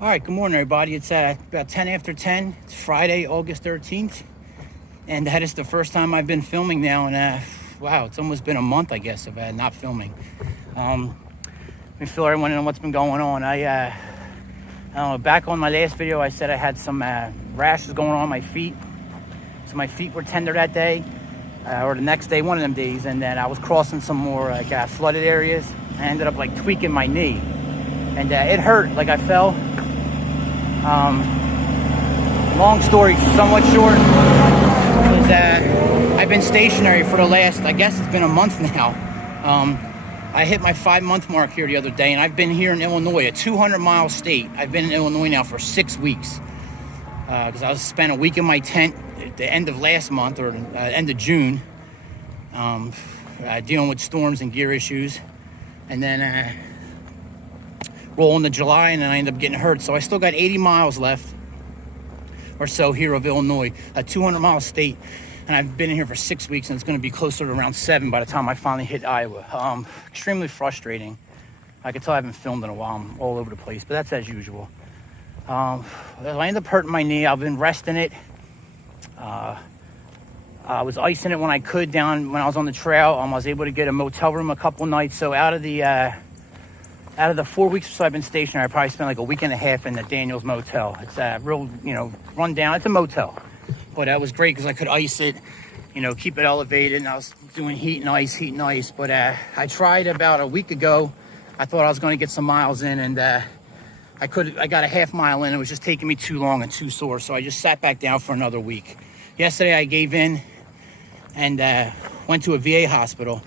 All right, good morning, everybody. It's about 10 after 10. It's Friday, August 13th. And that is the first time I've been filming now. And wow, it's almost been a month, I guess, of not filming. Let me fill everyone in on what's been going on. I don't know, back on my last video, I said I had some rashes going on my feet. So my feet were tender that day, or the next day, one of them days. And then I was crossing some more flooded areas. I ended up like tweaking my knee. And it hurt, like I fell. Long story somewhat short is I've been stationary for the last, I guess it's been a month now. I hit my 5-month mark here the other day, and I've been here in Illinois, a 200-mile state. I've been in Illinois now for 6 weeks because I spent a week in my tent at the end of last month, or end of June, dealing with storms and gear issues, and then roll into July, and then I end up getting hurt. So I still got 80 miles left or so here of Illinois, a 200-mile state, and I've been in here for 6 weeks, and it's going to be closer to around 7 by the time I finally hit Iowa. Extremely frustrating. I can tell I haven't filmed in a while. I'm all over the place, but that's as usual. I ended up hurting my knee. I've been resting it. I was icing it when I could down when I was on the trail. I was able to get a motel room a couple nights. So out of the 4 weeks or so I've been stationary, I probably spent like a week and a half in the Daniels Motel. It's a real, run down. It's a motel, but that was great because I could ice it, keep it elevated, and I was doing heat and ice. But I tried about a week ago. I thought I was going to get some miles in, and I got a half mile in. It was just taking me too long and too sore, so I just sat back down for another week. Yesterday I gave in and went to a VA hospital,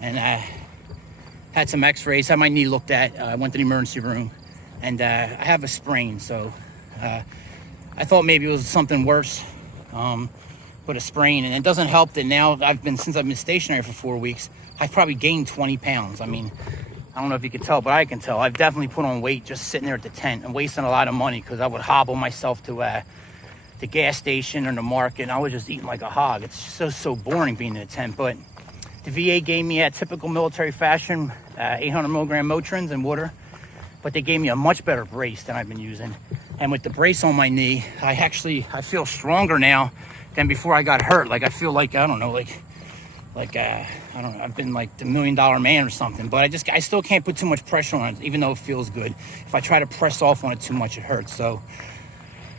and had some x-rays, had my knee looked at. I went to the emergency room, and I have a sprain, so I thought maybe it was something worse, but a sprain. And it doesn't help that now since I've been stationary for 4 weeks, I've probably gained 20 pounds. I mean, I don't know if you can tell, but I can tell. I've definitely put on weight just sitting there at the tent and wasting a lot of money because I would hobble myself to the gas station or the market, and I was just eating like a hog. It's so boring being in a tent. But the VA gave me a typical military fashion, 800 milligram Motrins and water, but they gave me a much better brace than I've been using. And with the brace on my knee, I feel stronger now than before I got hurt. Like I feel like, I don't know, I've been like the $1 million man or something, but I still can't put too much pressure on it, even though it feels good. If I try to press off on it too much, it hurts. So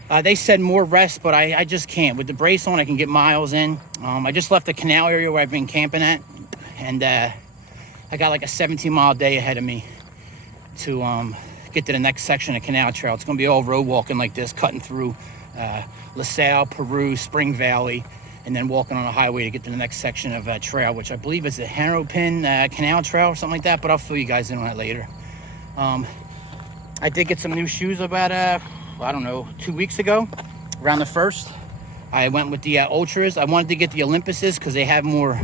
they said more rest, but I just can't. With the brace on, I can get miles in. I just left the Canal area where I've been camping at, and I got like a 17-mile day ahead of me to get to the next section of Canal Trail. It's going to be all road walking like this, cutting through LaSalle, Peru, Spring Valley, and then walking on a highway to get to the next section of trail, which I believe is the Hennepin Canal Trail or something like that, but I'll fill you guys in on that later. I did get some new shoes about 2 weeks ago, around the 1st. I went with the Ultras. I wanted to get the Olympuses because they have more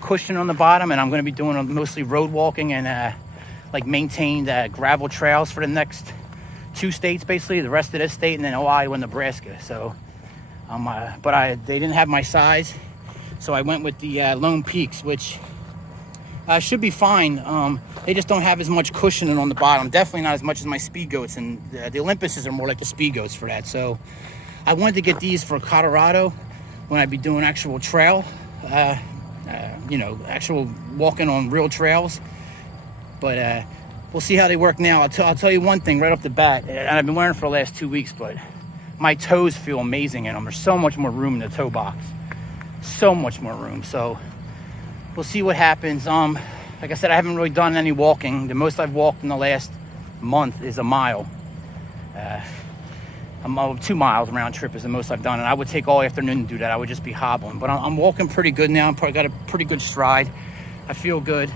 cushion on the bottom, and I'm going to be doing mostly road walking and like maintained gravel trails for the next 2 states, basically the rest of this state, and then Ohio and Nebraska. So but they didn't have my size, so I went with the Lone Peaks, which should be fine. They just don't have as much cushioning on the bottom, definitely not as much as my Speed Goats, and the Olympuses are more like the Speed Goats for that. So I wanted to get these for Colorado when I'd be doing actual trail, actual walking on real trails. But we'll see how they work now. I'll tell you one thing right off the bat, and I've been wearing it for the last 2 weeks, but my toes feel amazing in them. There's so much more room in the toe box, so much more room. So we'll see what happens. Like I said, I haven't really done any walking. The most I've walked in the last month is a mile. 2 miles round trip is the most I've done, and I would take all afternoon to do that. I would just be hobbling, but I'm walking pretty good now. I've got a pretty good stride. I feel good.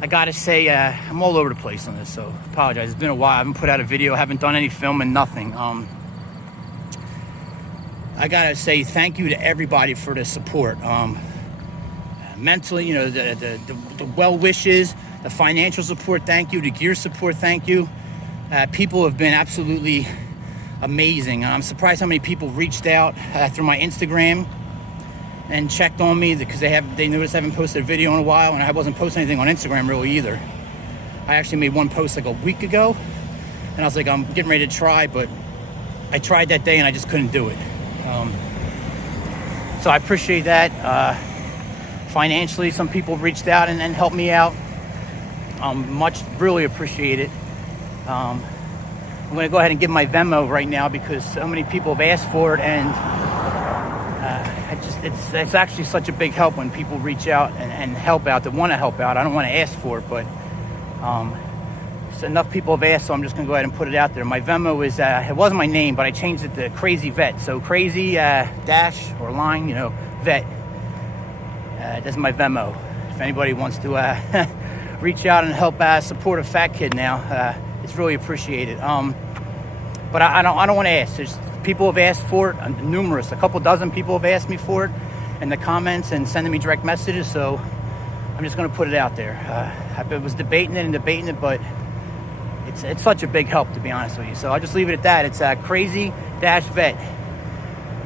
I gotta say, I'm all over the place on this, so apologize. It's been a while. I haven't put out a video, haven't done any filming, nothing. I gotta say thank you to everybody for the support. Mentally, the well wishes, the financial support, thank you. The gear support, thank you. People have been absolutely amazing. I'm surprised how many people reached out through my Instagram and checked on me because they noticed I haven't posted a video in a while, and I wasn't posting anything on Instagram really either. I actually made one post like a week ago, and I was like, I'm getting ready to try, but I tried that day and I just couldn't do it. So I appreciate that. Financially, some people reached out and helped me out. Really appreciate it. I'm going to go ahead and give my Venmo right now because so many people have asked for it, and it's actually such a big help when people reach out and help out, that want to help out. I don't want to ask for it, but so enough people have asked, so I'm just going to go ahead and put it out there. My Venmo is, it wasn't my name, but I changed it to Crazy Vet. So Crazy dash or line, vet. That's my Venmo. If anybody wants to reach out and help support a fat kid now, it's really appreciated. But I don't want to ask. There's people have asked for it, numerous. A couple dozen people have asked me for it in the comments and sending me direct messages. So I'm just going to put it out there. I was debating it, but it's such a big help, to be honest with you. So I'll just leave it at that. It's Crazy-Vet.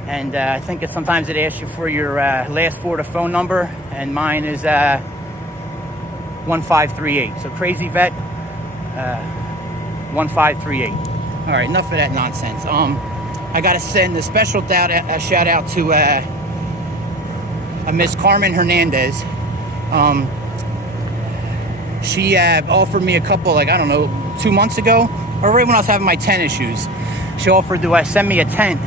And I think sometimes it asks you for your last four of the phone number, and mine is 1538. So Crazy Vet 1538. All right, enough of that nonsense. I got to send a special shout out to a Miss Carmen Hernandez. She offered me a couple, 2 months ago, or right when I was having my tent issues. She offered to send me a tent.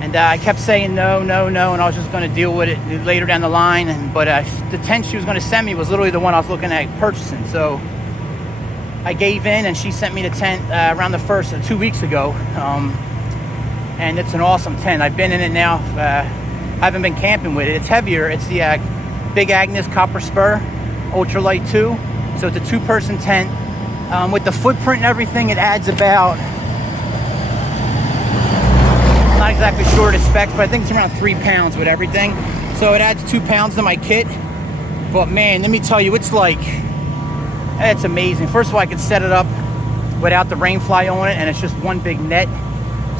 And I kept saying no, and I was just going to deal with it later down the line. But the tent she was going to send me was literally the one I was looking at purchasing. So I gave in, and she sent me the tent around the 1st, 2 weeks ago. And it's an awesome tent. I've been in it now. I haven't been camping with it. It's heavier. It's the Big Agnes Copper Spur Ultralight 2. So it's a 2-person tent. With the footprint and everything, it adds about... not exactly sure the specs, but I think it's around 3 pounds with everything. So it adds 2 pounds to my kit. But man, let me tell you, it's amazing. First of all, I can set it up without the rain fly on it, and it's just one big net,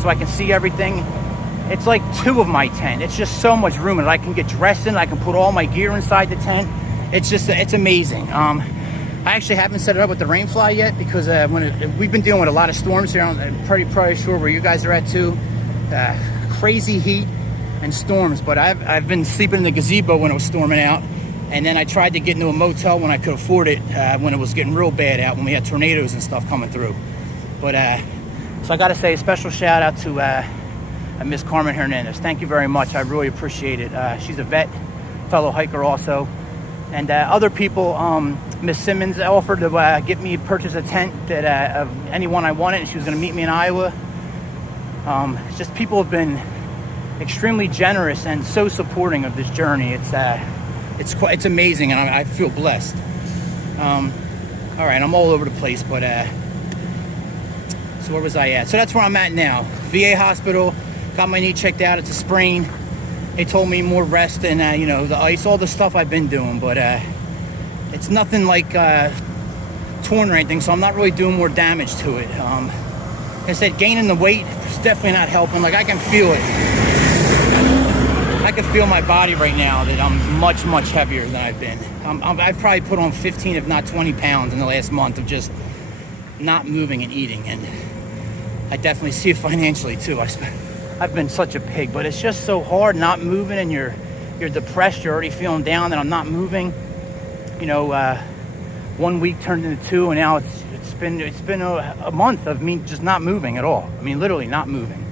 so I can see everything. It's like 2 of my tent. It's just so much room, and I can get dressed in. I can put all my gear inside the tent. It's amazing. I actually haven't set it up with the rain fly yet because we've been dealing with a lot of storms here. I'm pretty sure where you guys are at too. Crazy heat and storms, but I've been sleeping in the gazebo when it was storming out, and then I tried to get into a motel when I could afford it when it was getting real bad out, when we had tornadoes and stuff coming through. But so I got to say a special shout out to Miss Carmen Hernandez. Thank you very much. I really appreciate it. She's a vet, fellow hiker also, and other people. Miss Simmons offered to get me purchase a tent that of anyone I wanted, and she was going to meet me in Iowa. It's just people have been extremely generous and so supporting of this journey. It's amazing, and I feel blessed. All right, I'm all over the place, but so where was I at? So that's where I'm at now. VA hospital, got my knee checked out. It's a sprain. They told me more rest and the ice, all the stuff I've been doing, but it's nothing like torn or anything, so I'm not really doing more damage to it. Like I said, gaining the weight is definitely not helping. Like, I can feel it. I can feel my body right now that I'm much, much heavier than I've been. I've probably put on 15, if not 20 pounds in the last month of just not moving and eating. And I definitely see it financially too. I've been such a pig, but it's just so hard not moving, and you're depressed. You're already feeling down that I'm not moving. 1 week turned into 2, and now it's been a month of me just not moving at all. I mean, literally not moving.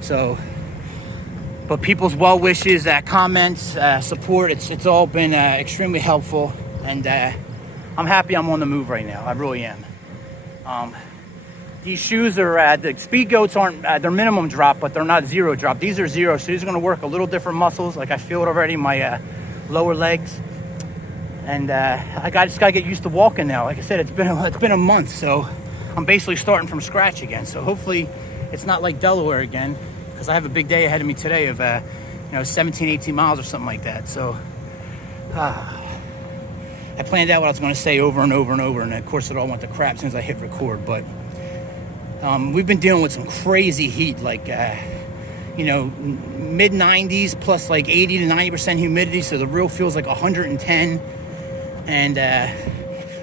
So, but people's well wishes, comments, support, it's all been extremely helpful, and I'm happy I'm on the move right now. I really am. These shoes are the Speed Goats aren't they're minimum drop, but they're not zero drop. These are zero, so these are going to work a little different muscles. Like, I feel it already in my lower legs. And I just gotta get used to walking now. Like I said, it's been a month, so I'm basically starting from scratch again. So hopefully it's not like Delaware again, because I have a big day ahead of me today of 17, 18 miles or something like that. So I planned out what I was going to say over and over and over, and of course it all went to crap as soon as I hit record. But we've been dealing with some crazy heat, like mid 90s plus like 80 to 90% humidity, so the real feels like 110. And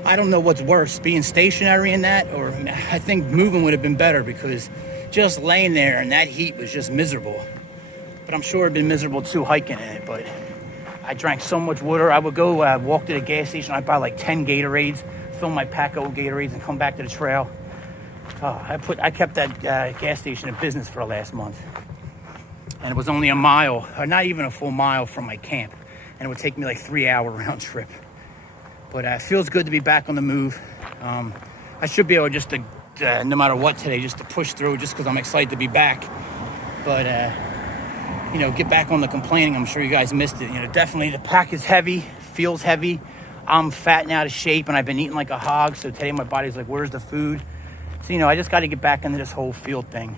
I don't know what's worse, being stationary in that, or I think moving would have been better, because just laying there in that heat was just miserable. But I'm sure it'd been miserable too hiking in it. But I drank so much water. I would go walk to the gas station. I'd buy like 10 Gatorades, fill my pack of Gatorades, and come back to the trail. I kept that gas station in business for the last month. And it was only a mile, or not even a full mile from my camp. And it would take me like 3-hour round trip. But it feels good to be back on the move. I should be able just to, no matter what today, just to push through, just because I'm excited to be back. But, you know, get back on the complaining. I'm sure you guys missed it. You know, definitely the pack is heavy, feels heavy. I'm fat and out of shape, and I've been eating like a hog. So today my body's like, where's the food? So, you know, I just got to get back into this whole field thing.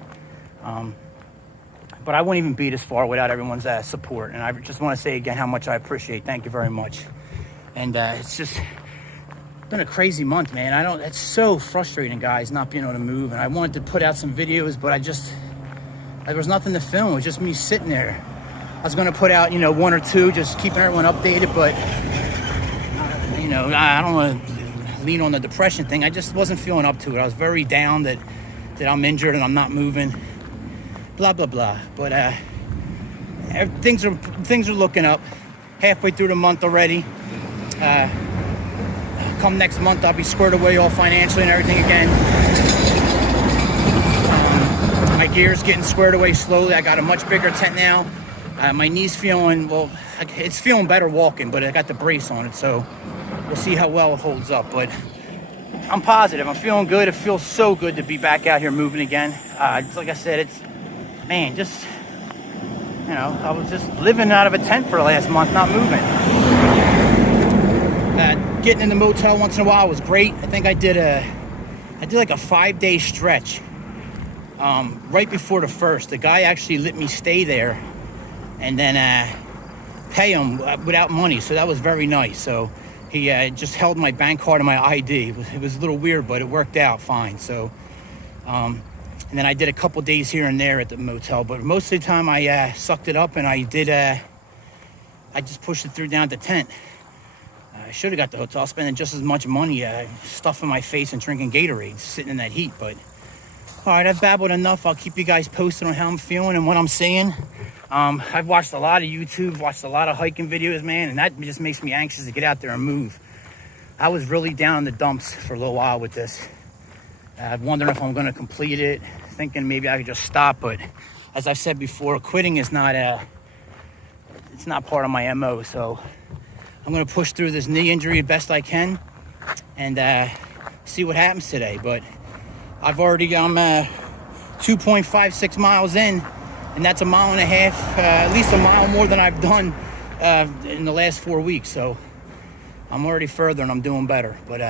But I wouldn't even be this far without everyone's support. And I just want to say again how much I appreciate. Thank you very much. And it's just been a crazy month, man. It's so frustrating, guys, not being able to move. And I wanted to put out some videos, but there was nothing to film. It was just me sitting there. I was going to put out, you know, 1 or 2, just keeping everyone updated. But, you know, I don't want to lean on the depression thing. I just wasn't feeling up to it. I was very down that I'm injured and I'm not moving. Blah, blah, blah. But things are looking up. Halfway through the month already. Come next month, I'll be squared away all financially and everything again. My gear's getting squared away slowly. I got a much bigger tent now. My knee's feeling, well, it's feeling better walking, but I got the brace on it, so we'll see how well it holds up. But I'm positive. I'm feeling good. It feels so good to be back out here moving again. Like I said, it's, man, just, you know, I was just living out of a tent for the last month, not moving. Getting in the motel once in a while was great. I think I did like a 5-day stretch right before the first. The guy actually let me stay there and then pay him without money, so that was very nice. So he just held my bank card and my ID. It was a little weird, but it worked out fine. So and then I did a couple days here and there at the motel, but most of the time I sucked it up and I just pushed it through down at the tent. I should have got the hotel, spending just as much money stuffing my face and drinking Gatorades, sitting in that heat. But all right, I've babbled enough. I'll keep you guys posted on how I'm feeling and what I'm seeing. I've watched a lot of YouTube, watched a lot of hiking videos, man, and that just makes me anxious to get out there and move. I was really down in the dumps for a little while with this. Wondering if I'm going to complete it, thinking maybe I could just stop. But as I've said before, quitting is not it's not part of my MO. So I'm going to push through this knee injury the best I can and see what happens today. But I'm 2.56 miles in, and that's 1.5 miles, at least a mile more than I've done in the last 4 weeks. So I'm already further and I'm doing better. But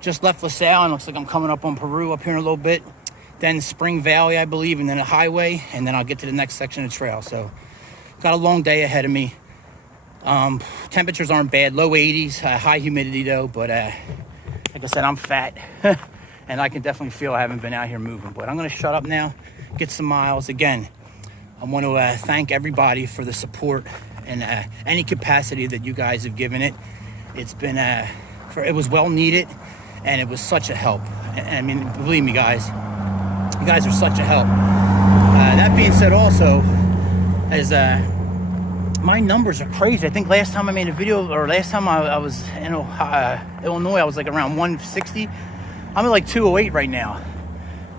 just left LaSalle, and looks like I'm coming up on Peru up here in a little bit. Then Spring Valley, I believe, and then a highway, and then I'll get to the next section of trail. So got a long day ahead of me. Temperatures aren't bad, low 80s, high humidity though, but like I said, I'm fat and I can definitely feel I haven't been out here moving. But I'm going to shut up now, get some miles. Again, I want to thank everybody for the support and any capacity that you guys have given it. It's been it was well needed, and it was such a help. I mean, believe me, guys, you guys are such a help. That being said, also, as my numbers are crazy. I think last time I made a video, or last time I was in Illinois, I was like around 160. I'm at like 208 right now.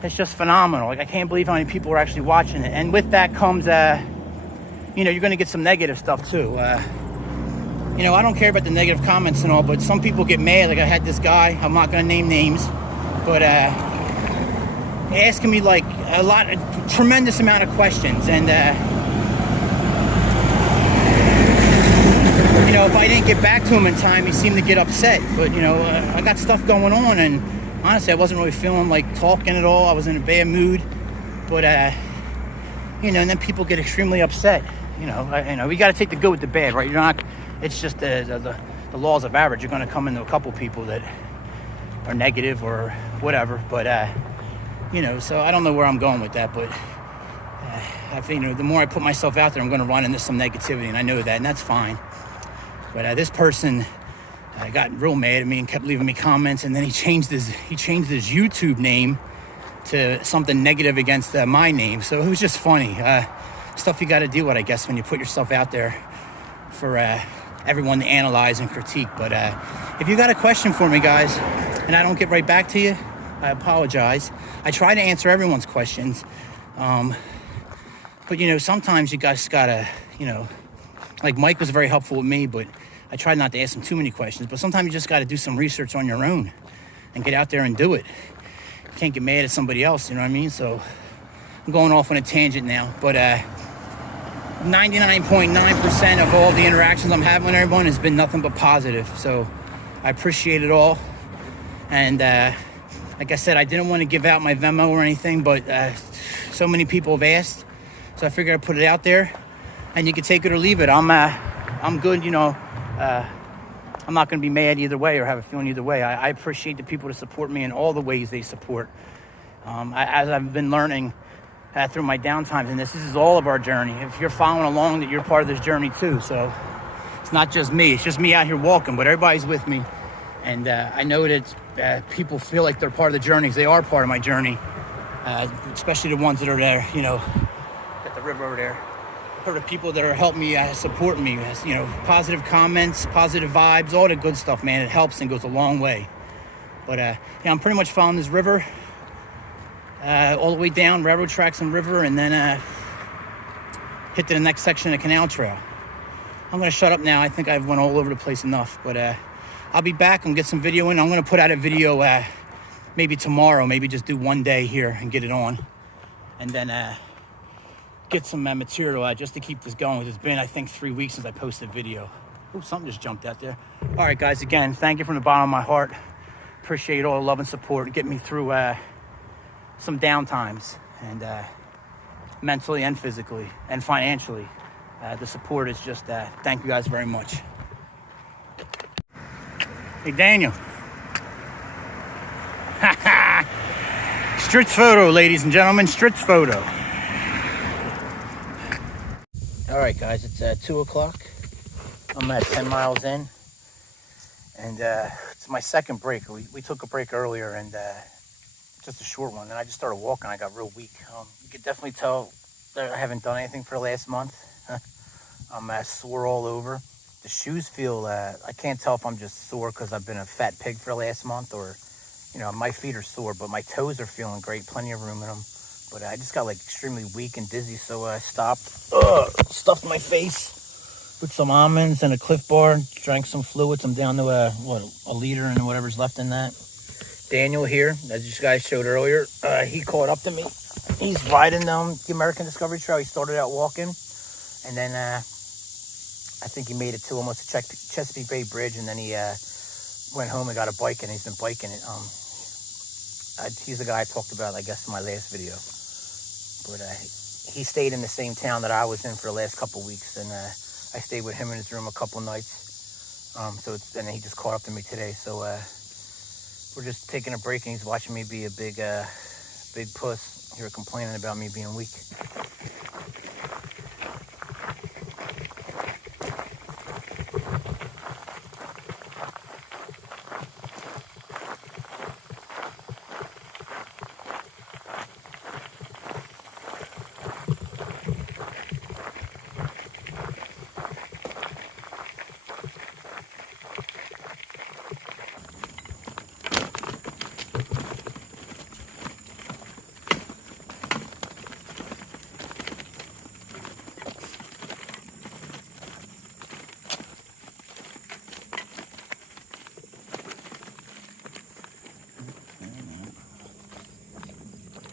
It's just phenomenal. Like, I can't believe how many people are actually watching it. And with that comes, you know, you're going to get some negative stuff too. You know, I don't care about the negative comments and all, but some people get mad. Like, I had this guy, I'm not going to name names, but asking me like a tremendous amount of questions. And, you know, if I didn't get back to him in time, he seemed to get upset. But, you know, I got stuff going on, and honestly, I wasn't really feeling like talking at all. I was in a bad mood. But, you know, and then people get extremely upset. You know, we got to take the good with the bad, right? You're not, it's just the laws of average. You're going to come into a couple people that are negative or whatever. But, you know, so I don't know where I'm going with that. But I think, you know, the more I put myself out there, I'm going to run into some negativity, and I know that, and that's fine. But this person got real mad at me and kept leaving me comments, and then he changed his YouTube name to something negative against my name. So it was just funny. Stuff you got to deal with, I guess, when you put yourself out there for everyone to analyze and critique. But if you got a question for me, guys, and I don't get right back to you, I apologize. I try to answer everyone's questions, but you know, sometimes you guys gotta, you know, like Mike was very helpful with me, but I tried not to ask him too many questions. But sometimes you just got to do some research on your own and get out there and do it. You can't get mad at somebody else, you know what I mean? So I'm going off on a tangent now, but 99.9% of all the interactions I'm having with everyone has been nothing but positive. So I appreciate it all. And like I said, I didn't want to give out my Venmo or anything, but so many people have asked, so I figured I'd put it out there, and you can take it or leave it. I'm good, you know. I'm not going to be mad either way or have a feeling either way. I appreciate the people that support me in all the ways they support. As I've been learning through my downtimes, and this is all of our journey. If you're following along, that you're part of this journey too. So it's not just me. It's just me out here walking, but everybody's with me. And I know that people feel like they're part of the journey, because they are part of my journey, especially the ones that are there, you know, at the river over there. For the people that are helping me, supporting me, you know, positive comments, positive vibes, all the good stuff, man. It helps and goes a long way. But yeah, I'm pretty much following this river all the way down, railroad tracks and river, and then hit to the next section of Canal Trail. I'm going to shut up now. I think I've went all over the place enough, but I'll be back and get some video in. I'm going to put out a video maybe tomorrow, maybe just do one day here and get it on, and then get some material just to keep this going. It's been, I think, 3 weeks since I posted a video. Oh, something just jumped out there. All right, guys, again, thank you from the bottom of my heart. Appreciate all the love and support and getting me through some downtimes, and mentally and physically and financially. The support is just, thank you guys very much. Hey, Daniel. Stritch photo, ladies and gentlemen, Stritch photo. All right, guys, it's 2 o'clock. I'm at 10 miles in, and it's my second break. We took a break earlier, and just a short one. And I just started walking. I got real weak. You could definitely tell that I haven't done anything for the last month. I'm sore all over. The shoes feel, I can't tell if I'm just sore because I've been a fat pig for the last month, or, you know, my feet are sore, but my toes are feeling great, plenty of room in them. But I just got like extremely weak and dizzy, so I stopped, stuffed my face with some almonds and a Cliff Bar, drank some fluids. I'm down to a liter and whatever's left in that. Daniel here, as you guys showed earlier, he caught up to me. He's riding the American Discovery Trail. He started out walking, and then I think he made it to almost the Chesapeake Bay Bridge, and then he went home and got a bike, and he's been biking it. He's the guy I talked about, I guess, in my last video. But he stayed in the same town that I was in for the last couple weeks, and I stayed with him in his room a couple nights. And then he just caught up to me today. So we're just taking a break, and he's watching me be a big puss here, complaining about me being weak.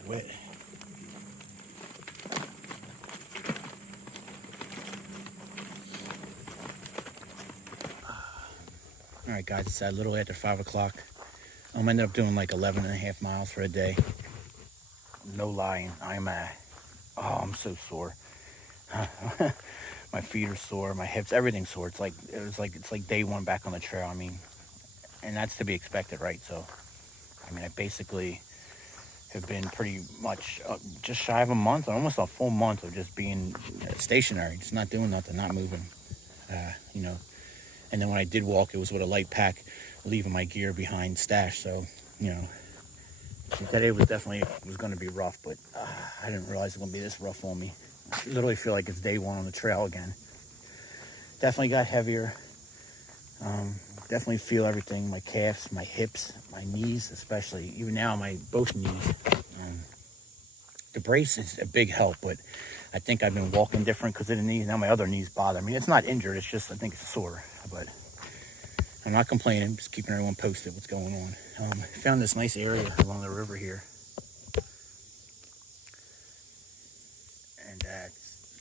Wet. All right, guys, it's a little after 5 o'clock. I'm ended up doing like 11 and a half miles for a day. No lying. I'm so sore. My feet are sore, my hips, everything's sore. It's like day one back on the trail. I mean, and that's to be expected, right? So, I mean, I basically have been pretty much just shy of a month, almost a full month of just being stationary, just not doing nothing, not moving. You know, And then when I did walk, it was with a light pack, leaving my gear behind stashed. So, you know, that day was definitely going to be rough, but I didn't realize it was going to be this rough on me. I literally feel like it's day one on the trail again. Definitely got heavier. Definitely feel everything, my calves, my hips, my knees, especially. Even now, my both knees. The brace is a big help, but I think I've been walking different because of the knees. Now my other knees bother me. It's not injured, it's just I think it's sore. But I'm not complaining, just keeping everyone posted what's going on. I found this nice area along the river here. And the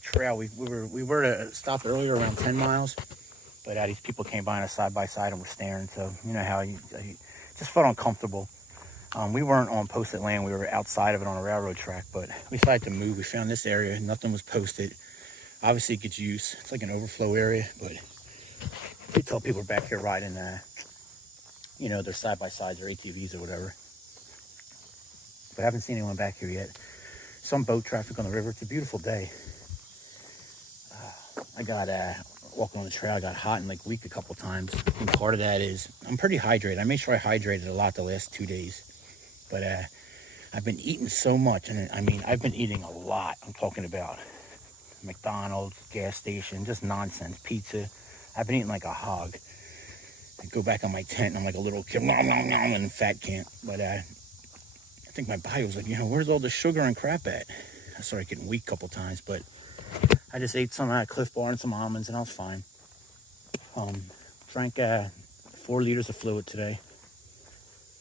trail, we were to stop earlier around 10 miles. But these people came by on a side-by-side and were staring. So, you know how you just felt uncomfortable. We weren't on posted land. We were outside of it on a railroad track. But we decided to move. We found this area. Nothing was posted. Obviously, it gets use. It's like an overflow area. But we tell people back here riding, you know, their side-by-sides or ATVs or whatever. But I haven't seen anyone back here yet. Some boat traffic on the river. It's a beautiful day. I got... walking on the trail, I got hot and like weak a couple times, and part of that is I'm pretty hydrated. I made sure I hydrated a lot the last 2 days, but I've been eating so much, and I mean I've been eating a lot. I'm talking about McDonald's, gas station, just nonsense, pizza. I've been eating like a hog. I go back on my tent and I'm like a little kid, nom, nom, nom, in fat camp. But I think my body was like, you know, where's all the sugar and crap at? I started getting weak a couple times, but I just ate some Cliff Bar and some almonds, and I was fine. Drank 4 liters of fluid today,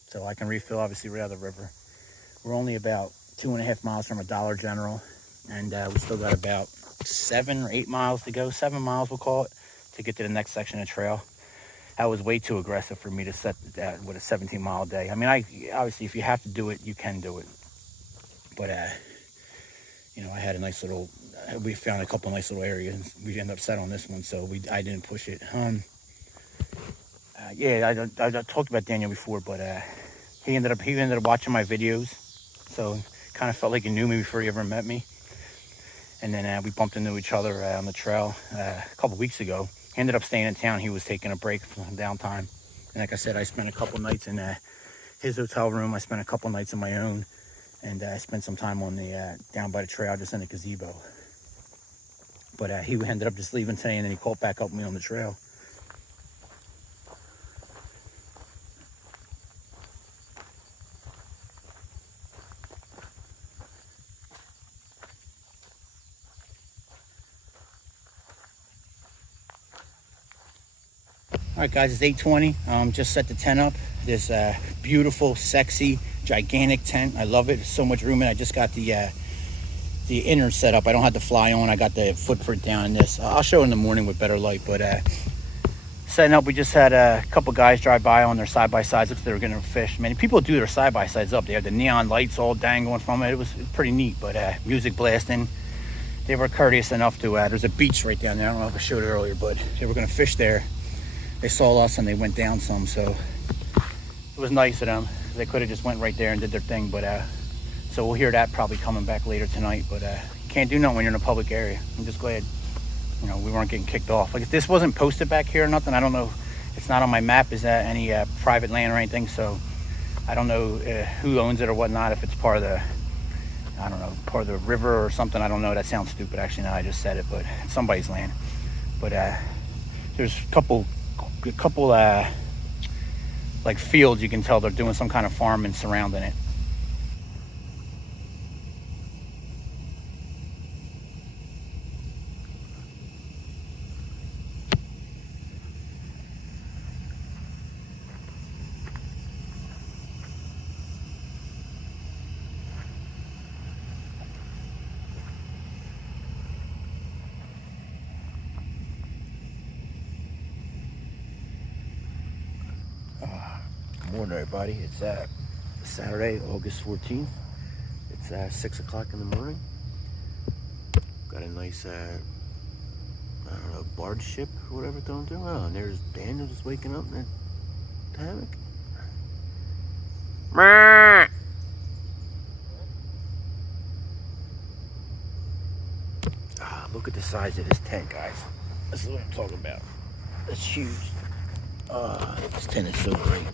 so I can refill, obviously, right out of the river. We're only about 2.5 miles from a Dollar General, and we still got about 7 or 8 miles to go. 7 miles, we'll call it, to get to the next section of trail. That was way too aggressive for me to set that with a 17-mile day. I mean, obviously, if you have to do it, you can do it. But, you know, I had a nice little... we found a couple nice little areas. We ended up set on this one, so I didn't push it. Yeah, I talked about Daniel before, but he ended up watching my videos, so kind of felt like he knew me before he ever met me. And then we bumped into each other on the trail a couple weeks ago. He ended up staying in town. He was taking a break from downtime, and like I said, I spent a couple nights in his hotel room. I spent a couple nights on my own, and I spent some time on the down by the trail, just in a gazebo. But he ended up just leaving today, and then he caught back up with me on the trail. All right, guys, it's 8:20. Just set the tent up. This beautiful, sexy, gigantic tent. I love it. There's so much room in it. I just got the inner setup. I don't have the fly on. I got the footprint down in this. I'll show it in the morning with better light, but setting up, we just had a couple guys drive by on their side-by-sides. Looks like they were getting fish. Man, people do their side-by-sides up. They have the neon lights all dangling from it. It was pretty neat, but music blasting. They were courteous enough to, there's a beach right down there. I don't know if I showed it earlier, but they were gonna fish there. They saw us and they went down some, so it was nice of them. They could have just went right there and did their thing, but so we'll hear that probably coming back later tonight. But you can't do nothing when you're in a public area. I'm just glad, you know, we weren't getting kicked off. Like, if this wasn't posted back here or nothing, I don't know. It's not on my map. Is that any private land or anything? So I don't know who owns it or whatnot. If it's part of the, I don't know, part of the river or something. I don't know. That sounds stupid. Actually, now I just said it, but it's somebody's land. But there's a couple like fields. You can tell they're doing some kind of farming surrounding it. Good morning, everybody. It's Saturday, August 14th. It's 6 o'clock in the morning. Got a nice, I don't know, barge ship or whatever going through. Oh, and there's Daniel just waking up in the hammock. Look at the size of this tent, guys. This is what I'm talking about. That's huge. Oh, this tent is so great.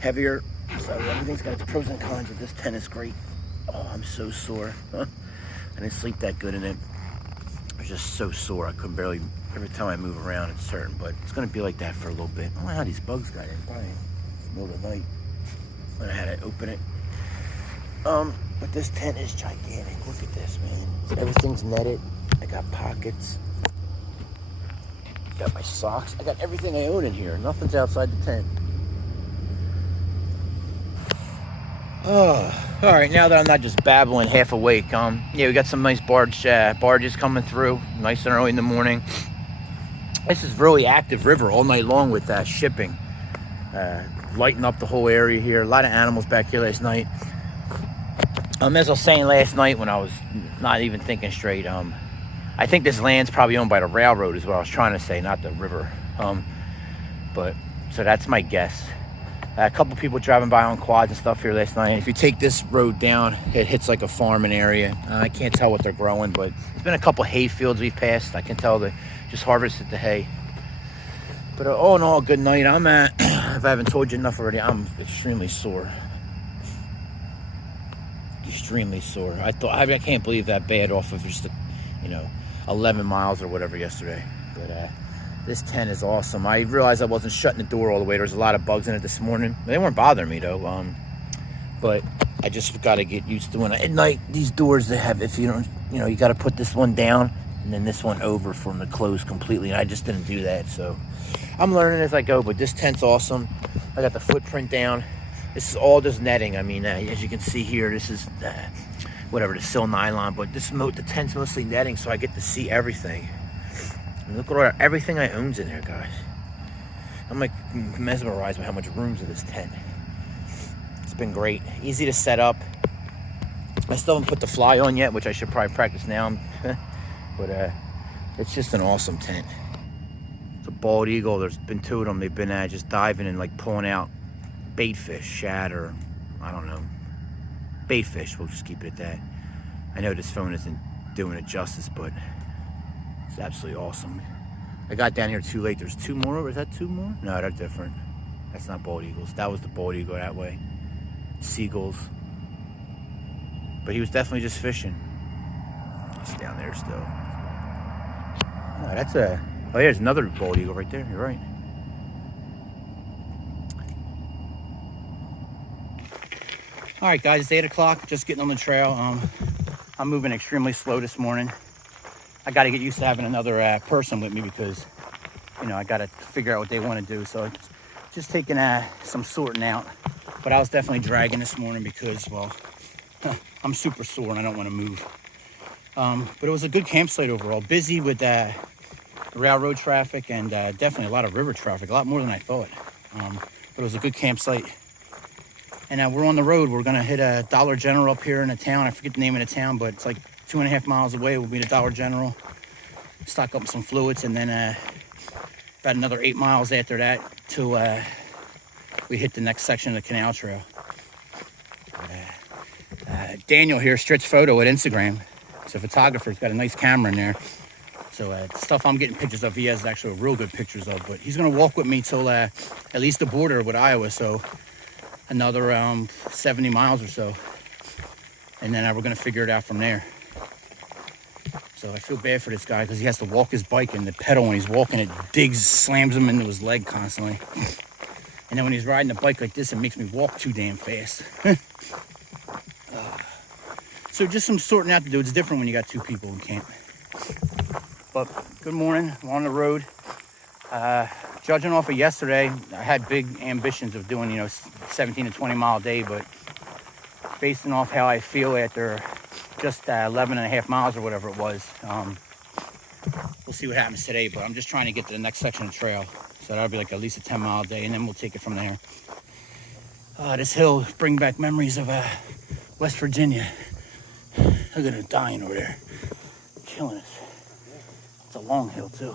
Heavier, so everything's got its pros and cons, but this tent is great. Oh, I'm so sore. I didn't sleep that good in it. I was just so sore. I couldn't barely, every time I move around, it's certain, but it's gonna be like that for a little bit. I don't know how these bugs got in, probably in the middle of the night when I had to open it. But this tent is gigantic. Look at this, man. Everything's netted. I got pockets. Got my socks. I got everything I own in here. Nothing's outside the tent. Oh, all right. Now that I'm not just babbling half awake, yeah, we got some nice barges coming through, nice and early in the morning. This is really active river all night long with shipping, lighting up the whole area here. A lot of animals back here last night. As I was saying last night when I was not even thinking straight, I think this land's probably owned by the railroad is what I was trying to say, not the river. But so that's my guess. A couple people driving by on quads and stuff here last night. If you take this road down, it hits like a farming area. I can't tell what they're growing, but there's been a couple hay fields we've passed. I can tell they just harvested the hay. But all in all, good night. I'm if I haven't told you enough already, I'm extremely sore. Extremely sore. I can't believe that bad off of just 11 miles or whatever yesterday. But this tent is awesome. I realized I wasn't shutting the door all the way. There was a lot of bugs in it this morning. They weren't bothering me though. But I just got to get used to it. At night, these doors they have, if you don't, you got to put this one down and then this one over for them to close completely. And I just didn't do that. So I'm learning as I go. But this tent's awesome. I got the footprint down. This is all just netting. I mean, as you can see here, this is whatever, the sill nylon, but the tent's mostly netting, so I get to see everything. And look at everything I own's in there, guys. I'm like mesmerized by how much room's in this tent. It's been great, easy to set up. I still haven't put the fly on yet, which I should probably practice now. But it's just an awesome tent. It's a bald eagle. There's been two of them. They've been just diving and like pulling out bait fish, shad, or I don't know, bait fish. We'll just keep it at that. I know this phone isn't doing it justice, but it's absolutely awesome. I got down here too late. There's two more. Is that two more? No, they're different. That's not bald eagles. That was the bald eagle that way. Seagulls. But he was definitely just fishing. He's down there still. No, that's a... Oh, there's another bald eagle right there. You're right. All right, guys, it's 8 o'clock, just getting on the trail. I'm moving extremely slow this morning. I got to get used to having another person with me because, I got to figure out what they want to do. So it's just taking some sorting out. But I was definitely dragging this morning because, well, I'm super sore and I don't want to move. But it was a good campsite overall. Busy with railroad traffic and definitely a lot of river traffic, a lot more than I thought. But it was a good campsite. And we're on the road. We're gonna hit a Dollar General up here in the town. I forget the name of the town, but it's like 2.5 miles away. We'll be at a Dollar General, stock up some fluids, and then about another 8 miles after that till we hit the next section of the Canal Trail. Daniel here, Stretch Photo at Instagram. He's a photographer. He's got a nice camera in there. So stuff I'm getting pictures of, he has actually real good pictures of. But he's gonna walk with me till at least the border with Iowa. So another 70 miles or so, and then we're gonna figure it out from there. So I feel bad for this guy because he has to walk his bike, and the pedal when he's walking, it slams him into his leg constantly. And then when he's riding the bike like this, it makes me walk too damn fast. So just some sorting out to do. It's different when you got two people in camp. But good morning, we're on the road. Judging off of yesterday, I had big ambitions of doing, 17 to 20 mile a day, but basing off how I feel after just 11 and a half miles or whatever it was, we'll see what happens today. But I'm just trying to get to the next section of the trail. So that'll be like at least a 10 mile a day, and then we'll take it from there. This hill bring back memories of West Virginia. Look at it dying over there. Killing us. It's a long hill too.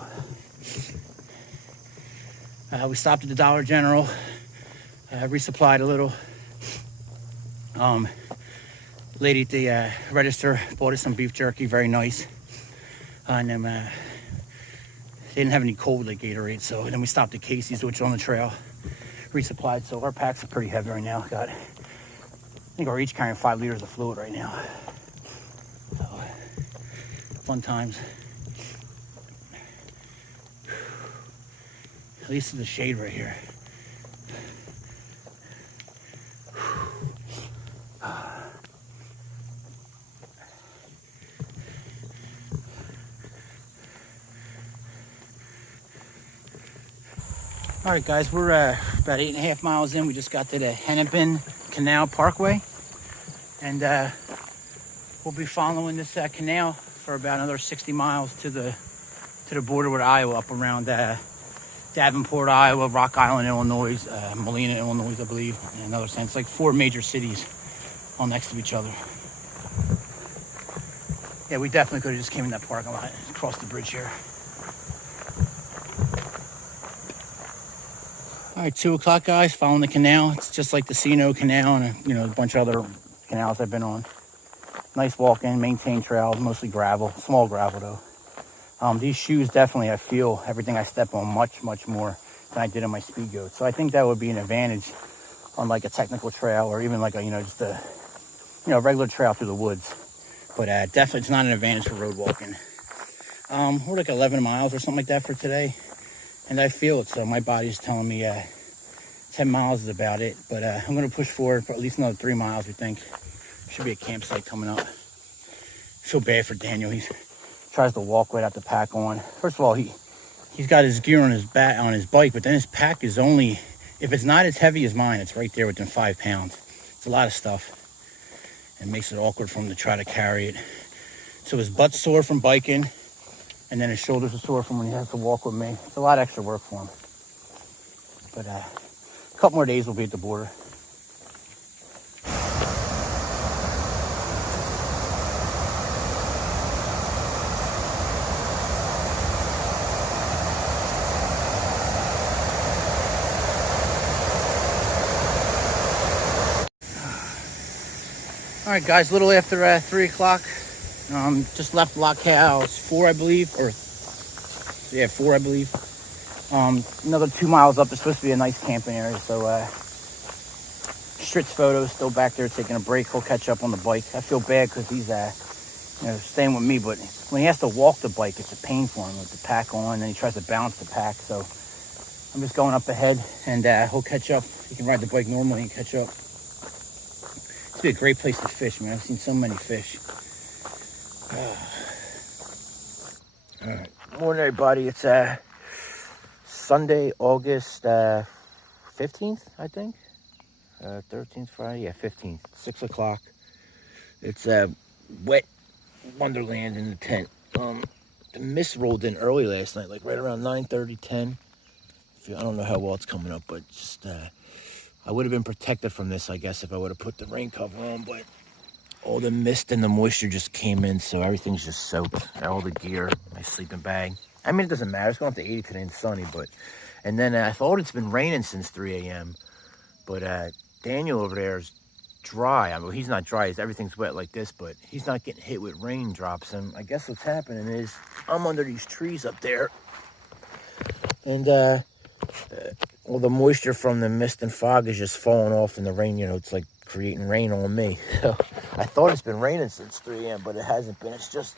We stopped at the Dollar General, resupplied a little. Lady at the register bought us some beef jerky, very nice. And then They didn't have any cold like Gatorade, so then we stopped at Casey's, which is on the trail, resupplied. So our packs are pretty heavy right now. I think we're each carrying 5 liters of fluid right now. So, fun times. At least in the shade right here. All right, guys, we're about 8.5 miles in. We just got to the Hennepin Canal Parkway, and we'll be following this canal for about another 60 miles to the border with Iowa, up around Davenport, Iowa, Rock Island, Illinois, Molina, Illinois, I believe, in another sense. Like 4 major cities all next to each other. Yeah, we definitely could have just came in that parking lot and crossed the bridge here. All right, 2 o'clock, guys, following the canal. It's just like the Sino Canal and, a bunch of other canals I've been on. Nice walk-in, maintained trails, mostly gravel, small gravel, though. These shoes definitely, I feel everything I step on much, much more than I did on my speed goat. So I think that would be an advantage on like a technical trail, or even like a, just a, regular trail through the woods. But definitely it's not an advantage for road walking. We're like 11 miles or something like that for today. And I feel it, so my body's telling me 10 miles is about it. But I'm going to push forward for at least another 3 miles, we think. Should be a campsite coming up. Feel bad for Daniel. He tries to walk without the pack on. First of all, he's got his gear on his bike, but then his pack is only, if it's not as heavy as mine, it's right there within 5 pounds. It's a lot of stuff. It makes it awkward for him to try to carry it. So his butt's sore from biking. And then his shoulders are sore from when he has to walk with me. It's a lot of extra work for him. But a couple more days we'll be at the border. All right, guys, a little after 3 o'clock. Just left Blockhouse 4, I believe, or yeah, 4, I believe. Another 2 miles up. It's supposed to be a nice camping area. So, Stritz Photo's still back there taking a break. He'll catch up on the bike. I feel bad because he's, staying with me. But when he has to walk the bike, it's a pain for him with the pack on, and he tries to balance the pack. So I'm just going up ahead, and he'll catch up. He can ride the bike normally and catch up. It's be a great place to fish, man. I've seen so many fish. All right, morning, everybody. It's Sunday, August 15th, I think. 13th, Friday, yeah, 15th, 6 o'clock. It's wet wonderland in the tent. The mist rolled in early last night, like right around 9:30, 10. I don't know how well it's coming up, but just I would have been protected from this, I guess, if I would have put the rain cover on, but all the mist and the moisture just came in, so everything's just soaked. All the gear, my sleeping bag. I mean, it doesn't matter. It's going up to 80 today and sunny, but... And then I thought it's been raining since 3 a.m., but Daniel over there is dry. I mean, he's not dry. Everything's wet like this, but he's not getting hit with raindrops. And I guess what's happening is I'm under these trees up there, and all the moisture from the mist and fog is just falling off in the rain. It's like creating rain on me. So I thought it's been raining since 3 a.m., but it hasn't been. It's just,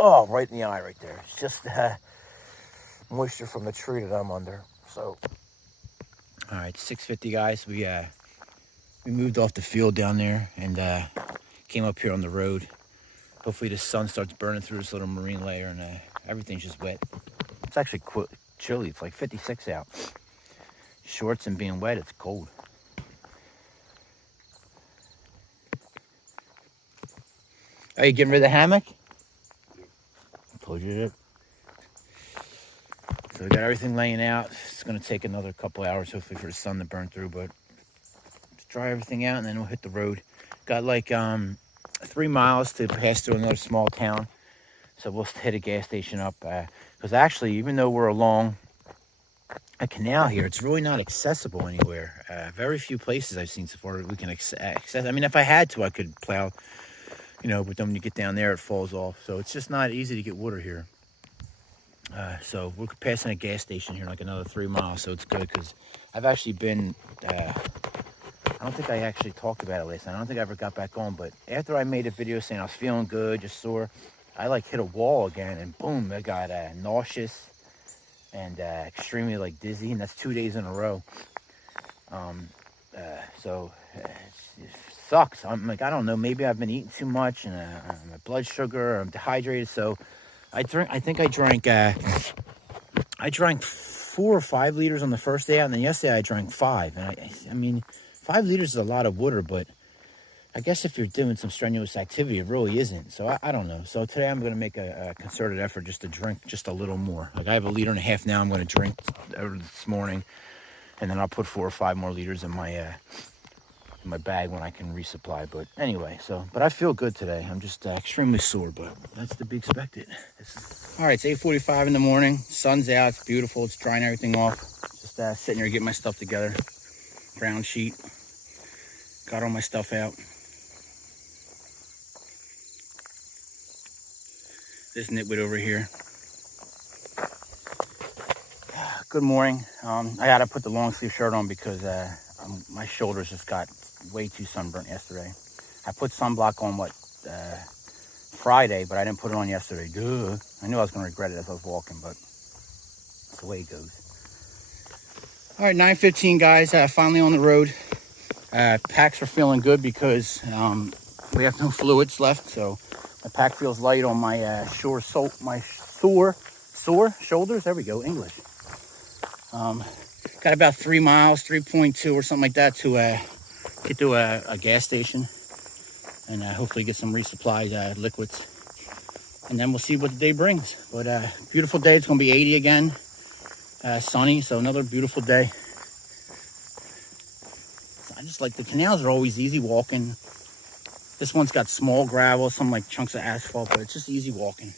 right in the eye right there. It's just moisture from the tree that I'm under. So, all right, 6:50, guys. We moved off the field down there and came up here on the road. Hopefully the sun starts burning through this little marine layer, and everything's just wet. It's actually chilly. It's like 56 out. Shorts and being wet, it's cold. Are you getting rid of the hammock? I told you that. So we got everything laying out. It's going to take another couple hours, hopefully, for the sun to burn through, but let's dry everything out, and then we'll hit the road. Got like 3 miles to pass through another small town, so we'll hit a gas station up. Because actually, even though we're along a canal here, it's really not accessible anywhere. Very few places I've seen so far we can access. I mean, if I had to, I could plow, but then when you get down there, it falls off. So it's just not easy to get water here. So we're passing a gas station here, like another 3 miles. So it's good because I've actually been, I don't think I actually talked about it last night. I don't think I ever got back on, but after I made a video saying I was feeling good, just sore, I like hit a wall again and boom, I got nauseous and extremely like dizzy, and that's 2 days in a row. So it sucks. I'm like, I don't know, maybe I've been eating too much and my blood sugar, or I'm dehydrated. So I think I drank 4 or 5 liters on the first day out, and then yesterday I drank 5. And I mean, 5 liters is a lot of water, but I guess if you're doing some strenuous activity, it really isn't. So I don't know. So today I'm going to make a concerted effort just to drink just a little more. Like I have 1.5 liters now I'm going to drink this morning, and then I'll put 4 or 5 more liters in my bag when I can resupply. But anyway, but I feel good today. I'm just extremely sore, but that's to be expected. All right, it's 8:45 in the morning. Sun's out. It's beautiful. It's drying everything off. Just sitting here getting my stuff together. Ground sheet. Got all my stuff out. This nitwit over here. Good morning. I gotta put the long sleeve shirt on because my shoulders just got way too sunburnt yesterday. I put sunblock on Friday, but I didn't put it on yesterday. Duh. I knew I was gonna regret it as I was walking, but that's the way it goes. All right, 9:15 guys, finally on the road. Packs are feeling good because we have no fluids left, so the pack feels light on my sore shoulders. There we go, English. Got about 3 miles, 3.2 or something like that to get to a gas station and hopefully get some resupplied liquids. And then we'll see what the day brings. But beautiful day. It's going to be 80 again. Sunny, so another beautiful day. I just like the canals are always easy walking. This one's got small gravel, some like chunks of asphalt, but it's just easy walking.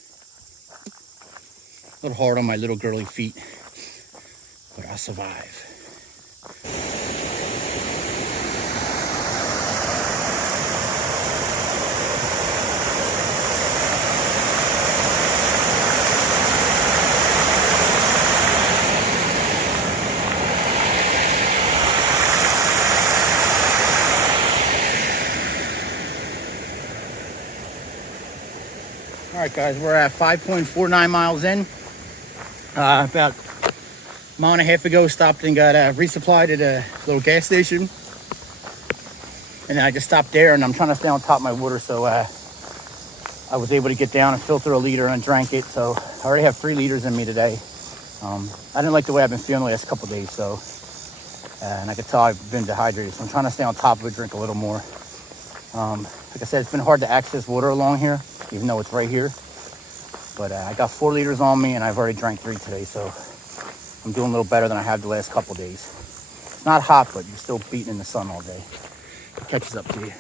A little hard on my little girly feet, but I'll survive. All right, guys, we're at 5.49 miles in. About 1.5 miles ago, stopped and got resupplied at a little gas station. And then I just stopped there, and I'm trying to stay on top of my water, so I was able to get down and filter 1 liter and drank it. So I already have 3 liters in me today. I didn't like the way I've been feeling the last couple of days, so and I could tell I've been dehydrated, so I'm trying to stay on top of it, drink a little more. Like I said, it's been hard to access water along here, even though it's right here. But I got 4 liters on me, and I've already drank 3 today, so I'm doing a little better than I have the last couple of days. It's not hot, but you're still beating in the sun all day. It catches up to you.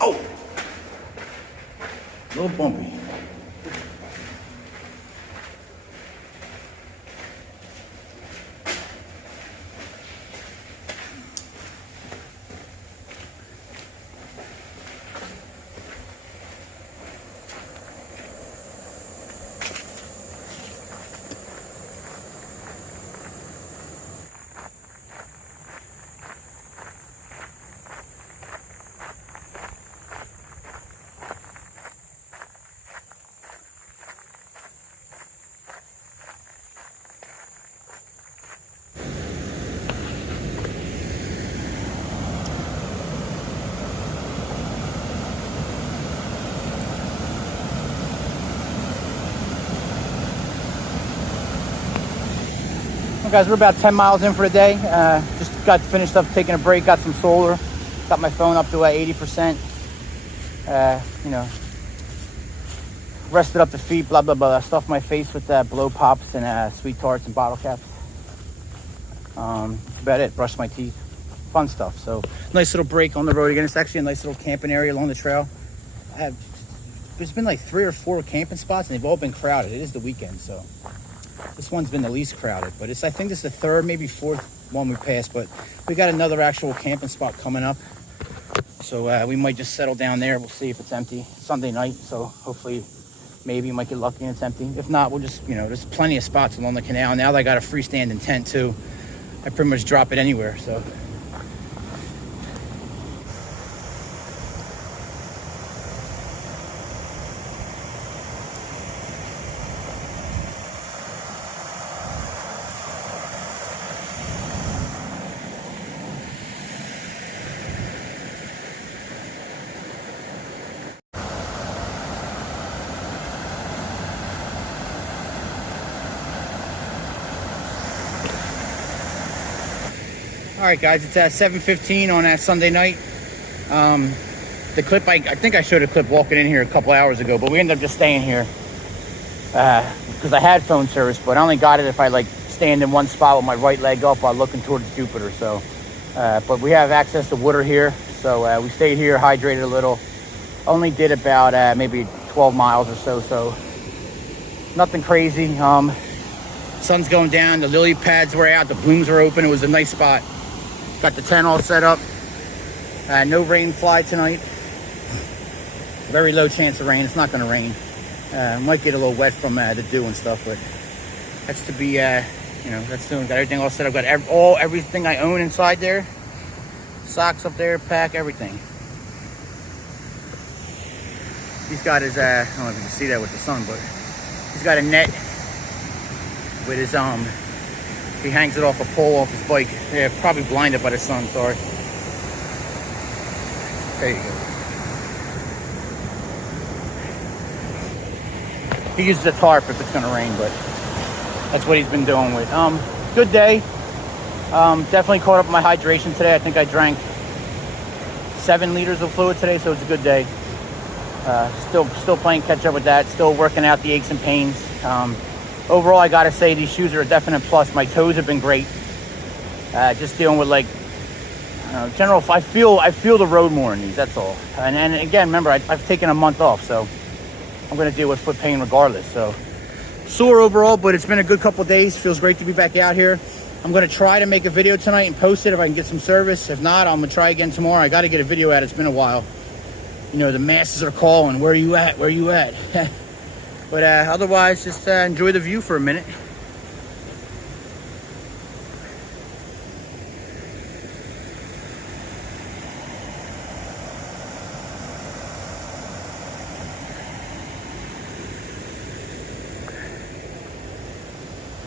Oh! A little bumpy. guys, we're about 10 miles in for the day. Just got finished up taking a break, got some solar, got my phone up to 80%. You know, rested up the feet, blah, blah, blah. Stuffed my face with blow pops and sweet tarts and bottle caps. That's about it. Brushed my teeth. Fun stuff. So nice little break on the road again. It's actually a nice little camping area along the trail. There's been like 3 or 4 camping spots and they've all been crowded. It is the weekend, so this one's been the least crowded, but I think this is the 3rd, maybe 4th one we passed, but we got another actual camping spot coming up. So we might just settle down there. We'll see if it's empty. Sunday night, so hopefully maybe might get lucky and it's empty. If not, we'll just, you know, there's plenty of spots along the canal. Now that I got a freestanding tent too, I pretty much drop it anywhere, so. All right, guys, it's at 7:15 on that Sunday night. The clip, I think I showed a clip walking in here a couple hours ago, but we ended up just staying here because I had phone service, but I only got it if I like stand in one spot with my right leg up while looking towards Jupiter. So, but we have access to water here, so we stayed here, hydrated a little. Only did about maybe 12 miles or so, so nothing crazy. Sun's going down, the lily pads were out, the blooms were open. It was a nice spot. Got the tent all set up. No rain fly tonight. Very low chance of rain. It's not going to rain. Might get a little wet from the dew and stuff, but that's to be, you know, that's soon. Got everything all set up. Got everything I own inside there. Socks up there, pack, everything. He's got his, I don't know if you can see that with the sun, but he's got a net with his, he hangs it off a pole off his bike. Yeah, probably blinded by the sun, sorry. There you go. He uses a tarp if it's gonna rain, but that's what he's been doing with. Good day. Definitely caught up with my hydration today. I think I drank 7 liters of fluid today, so it's a good day. Still playing catch up with that. Still working out the aches and pains. Overall, I gotta say these shoes are a definite plus. My toes have been great. Just dealing with like general. I feel the road more in these. That's all. And again, remember, I've taken a month off, so I'm gonna deal with foot pain regardless. So sore overall, but it's been a good couple of days. Feels great to be back out here. I'm gonna try to make a video tonight and post it if I can get some service. If not, I'm gonna try again tomorrow. I gotta get a video out. It's been a while. You know, the masses are calling. Where are you at? Where are you at? But otherwise, just enjoy the view for a minute.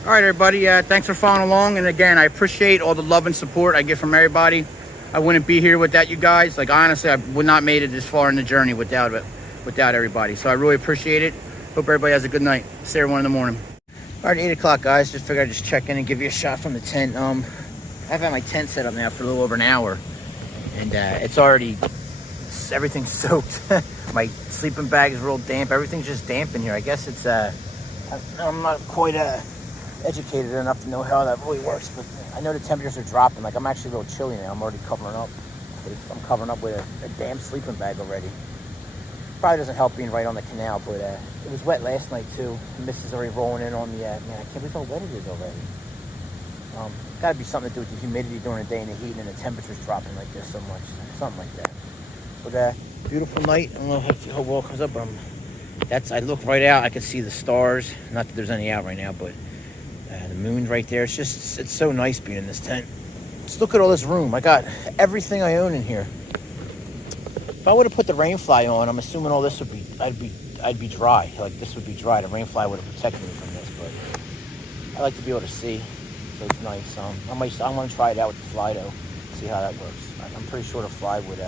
All right, everybody, thanks for following along. And again, I appreciate all the love and support I get from everybody. I wouldn't be here without you guys. Like, honestly, I would not made it this far in the journey without everybody. So I really appreciate it. Hope everybody has a good night. Stay here 1 in the morning. All right, 8 o'clock, guys. Just figured I'd just check in and give you a shot from the tent. I've had my tent set up now for a little over an hour, and everything's soaked. My sleeping bag is real damp. Everything's just damp in here. I guess it's, I'm not quite educated enough to know how that really works, but I know the temperatures are dropping. Like, I'm actually a little chilly now. I'm already covering up. I'm covering up with a damn sleeping bag already. Probably doesn't help being right on the canal, but it was wet last night too. The mist is already rolling in on the, man, I can't believe how wet it is already. Got to be something to do with the humidity during the day and the heat and the temperatures dropping like this so much. Something like that. But beautiful night. I don't know if the wall comes up, but I look right out. I can see the stars. Not that there's any out right now, but the moon's right there. It's so nice being in this tent. Just look at all this room. I got everything I own in here. If I would have put the rain fly on, I'm assuming all this would be, I'd be dry. Like, this would be dry. The rain fly would have protected me from this, but I like to be able to see, so it's nice. I'm gonna try it out with the fly though, see how that works. I'm pretty sure the fly would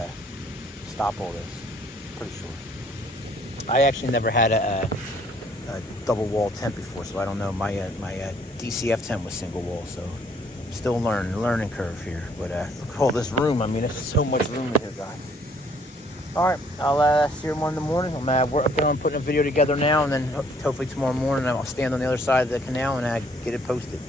stop all this. Pretty sure. I actually never had a a double wall tent before, so I don't know. My DCF tent was single wall, so still learning curve here. But look at all this room. I mean, there's so much room in here, guys. All right, I'll see you in the morning. I'm working on putting a video together now, and then hopefully tomorrow morning I'll stand on the other side of the canal and get it posted.